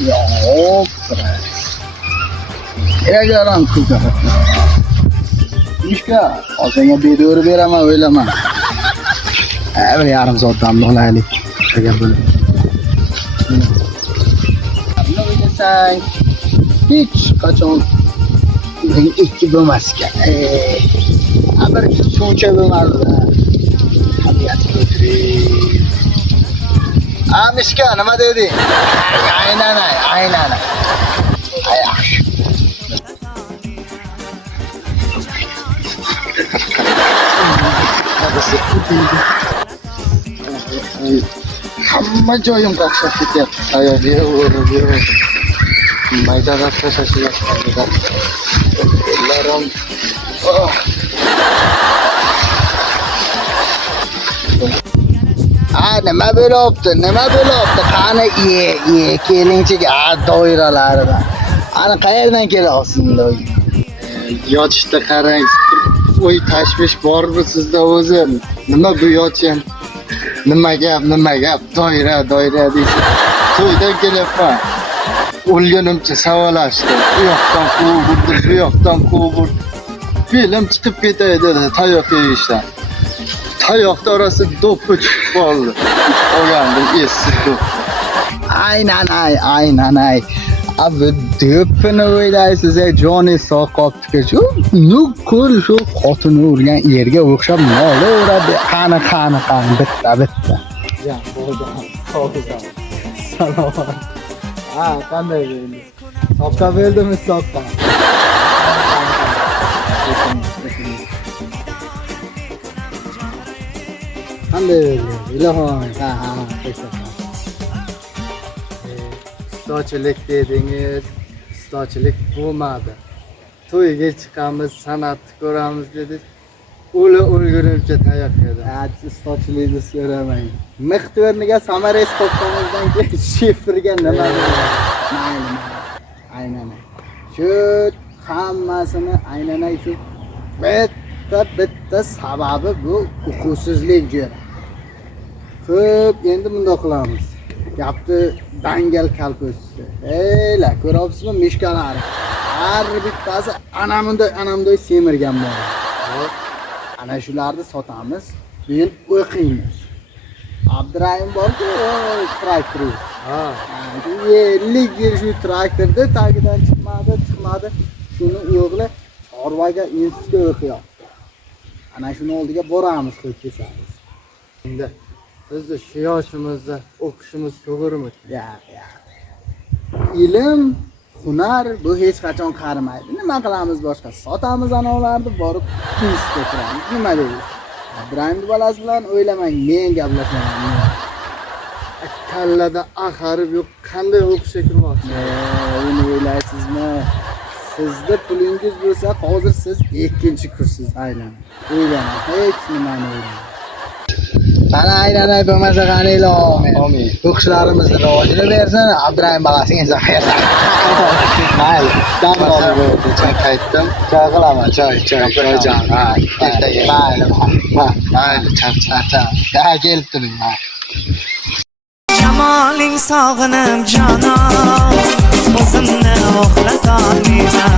Yo'q. Egaran kuzda. Ishga, hozirga bedor beraman, o'ylama. Bir yarim soatdan olaylik. Agar bo'lib. Nima o'ylasang, hech qachon ikki bo'lmas ekan. Bir suvcha bo'lmadi. Tabiat ko'trik. Mishka, nima deding? Aynan. Yaxshi. Hamma joyim qaqshab ketyapti. Yo'q. Maydaga tashlashyapman. Ellarim. Nima bo'lyapti? Qani kelingchiga doiralarida. Ana qayerdan kelyapsiz doy? Yotishda qarang. O'y tashvish bormi sizda o'zi? Nima bu yo'qchi? Nima gap? Doira deysiz. To'ydan kelyapman. O'lganimcha savolashdi. Bu yoqdan quvurdi, bu yoqdan quvurdi. Film chiqib ketay dedi tayoq yeyishdan. Tayoqda orasi do'ppi chiqib qoldi. O'gandim essiz do'p. Aynan. Abi do'ppini o'ylaysiz, joni sog' qopti-ku. Nuqul shu xotini urgan yerga o'xshab nolaveradi. Qani. Bitta. Ya, bo'ldi. Salom. Qanday bo'ldi? Sopqa bo'ldimi, sopqa? Qanday bo'ldi? Ilhom. Ustochilik dedingiz, ustochilik bo'lmadi. To'yga chiqamiz, san'atni ko'ramiz dedik. O'lgunimcha tayoq yedi. Ustochilikni so'ramang. Mixt o'rniga samares qo'yganimizdan keyin shifrga nima mayli. Aynan. Shu hammasini aynan shu bitta sababi bu uquvsizlik jo'ra. Xo'p, endi bunday qilamiz. Gapni dangal kalpo'si. Eyla, ko'ryapsizmi mishkalari? Har bittasi anamday semirgan bor. Ana shularni sotamiz, keyin o'qiymiz. Abdurahim bor-ku, traktor. 50 yil shu traktorda tagidan chiqmadi. Shuni o'g'li chorvaga institutga o'qiyapti. Ana shuni oldiga boramiz, qo'yib kesamiz. Endi bizni shu yoshimizda o'qishimiz to'g'rimi? Ilm, hunar bu hech qachon qarimaydi. Nima qilamiz boshqa? Sotamiz anolarni, borib institutga kiramiz. Nima deysiz? Abdurahim bolasi bilan o'ylamang, men gaplashmayman. Kallada axarib yo'q, qanday o'qishga kirmoqchi? Uni o'ylaysizmi? Sizda pulingiz bo'lsa, hozir siz 2-kursiz aylan. O'ylamang, hech nimani o'ylamang. Mana aylanay bo'lmasa qani ilom. Amin. O'qishlarimizni rivojini bersin, Abdurahim bolasiga insof bersin. Mayli, dam olib qaytdim. Choy qilaman, choy jon. Mayli, choy. Kelib turing. Jamoling sog'inib jonon, o'zimni uxlatolmayman.